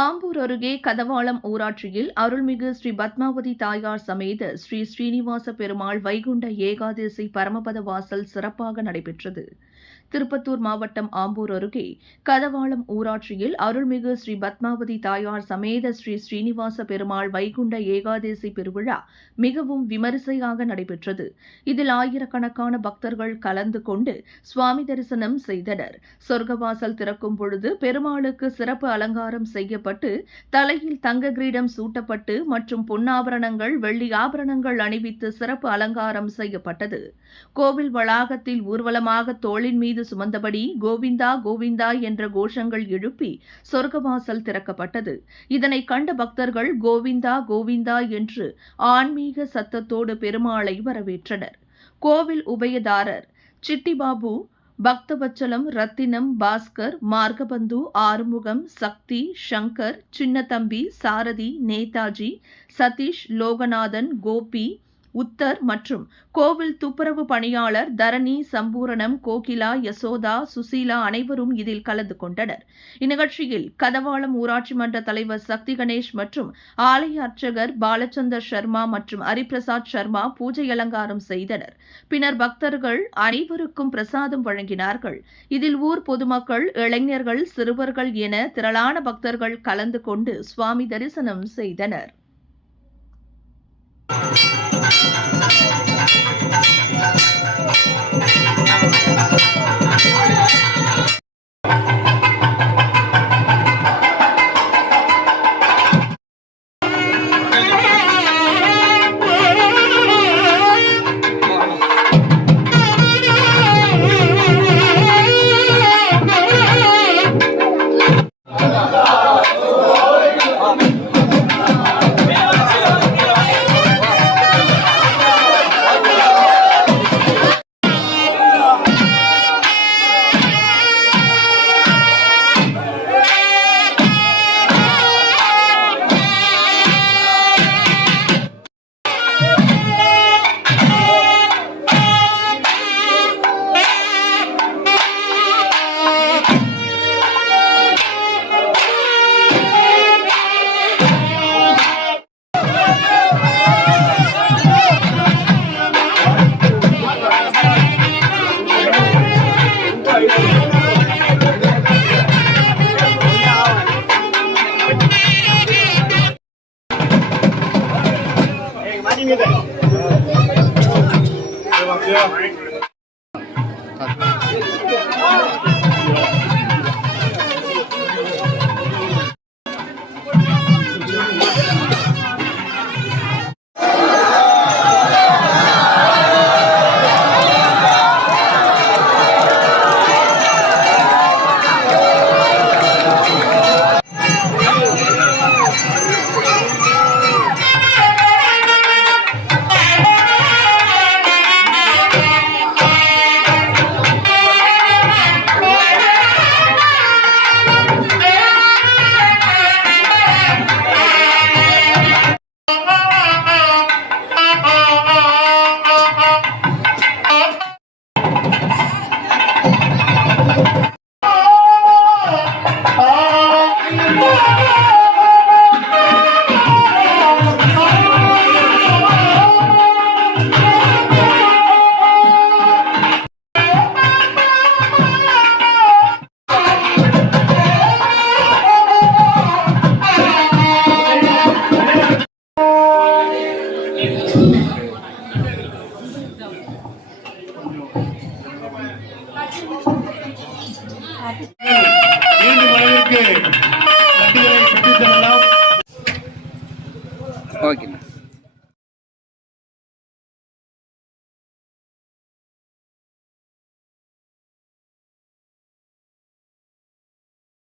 ஆம்பூர் அருகே கதவாளம் ஊராட்சியில் அருள்மிகு ஸ்ரீ பத்மாவதி தாயார் சமேத ஸ்ரீ ஸ்ரீனிவாச பெருமாள் வைகுண்ட ஏகாதசி பரமபத வாசல் சிறப்பாக நடைபெற்றது. திருப்பத்தூர் மாவட்டம் ஆம்பூர் அருகே கதவாளம் ஊராட்சியில் அருள்மிகு ஸ்ரீ பத்மாவதி தாயார் சமேத ஸ்ரீ ஸ்ரீனிவாச பெருமாள் வைகுண்ட ஏகாதசி பெருவிழா மிகவும் விமரிசையாக நடைபெற்றது. இதில் ஆயிரக்கணக்கான பக்தர்கள் கலந்து கொண்டு சுவாமி தரிசனம் செய்தனர். சொர்க்கவாசல் திறக்கும் பொழுது பெருமாளுக்கு சிறப்பு அலங்காரம் செய்யப்பட்டு தலையில் தங்க கிரீடம் சூட்டப்பட்டு மற்றும் பொன்னாபரணங்கள் வெள்ளி ஆபரணங்கள் அணிவித்து சிறப்பு அலங்காரம் செய்யப்பட்டது. கோவில் வளாகத்தில் ஊர்வலமாக தோளின் மீது சுமந்தபடி கோவிந்தா கோவிந்தா என்ற கோஷங்கள் எழுப்பி சொர்க்கவாசல் திறக்கப்பட்டது. இதனை கண்ட பக்தர்கள் கோவிந்தா கோவிந்தா என்று ஆன்மீக சத்தத்தோடு பெருமாளை வரவேற்றனர். கோவில் உபயதாரர் சிட்டிபாபு, பக்தவச்சலம், ரத்தினம், பாஸ்கர், மார்கபந்து, ஆறுமுகம், சக்தி, சங்கர், சின்னத்தம்பி, சாரதி, நேதாஜி, சதீஷ், லோகநாதன், கோபி, உத்தர் மற்றும் கோவில் துப்புரவு பணியாளர் தரணி, சம்பூரணம், கோகிலா, யசோதா, சுசீலா அனைவரும் இதில் கலந்து கொண்டனர். இந்நிகழ்ச்சியில் கதவாளம் ஊராட்சி மன்ற தலைவர் சக்தி கணேஷ் மற்றும் ஆலய அர்ச்சகர் பாலச்சந்தர் சர்மா மற்றும் ஹரிபிரசாத் சர்மா பூஜை அலங்காரம் செய்தனர். பின்னர் பக்தர்கள் அனைவருக்கும் பிரசாதம் வழங்கினார்கள். இதில் ஊர் பொதுமக்கள், இளைஞர்கள், சிறுவர்கள் என திரளான பக்தர்கள் கலந்து கொண்டு சுவாமி தரிசனம் செய்தனர். மீண்டும்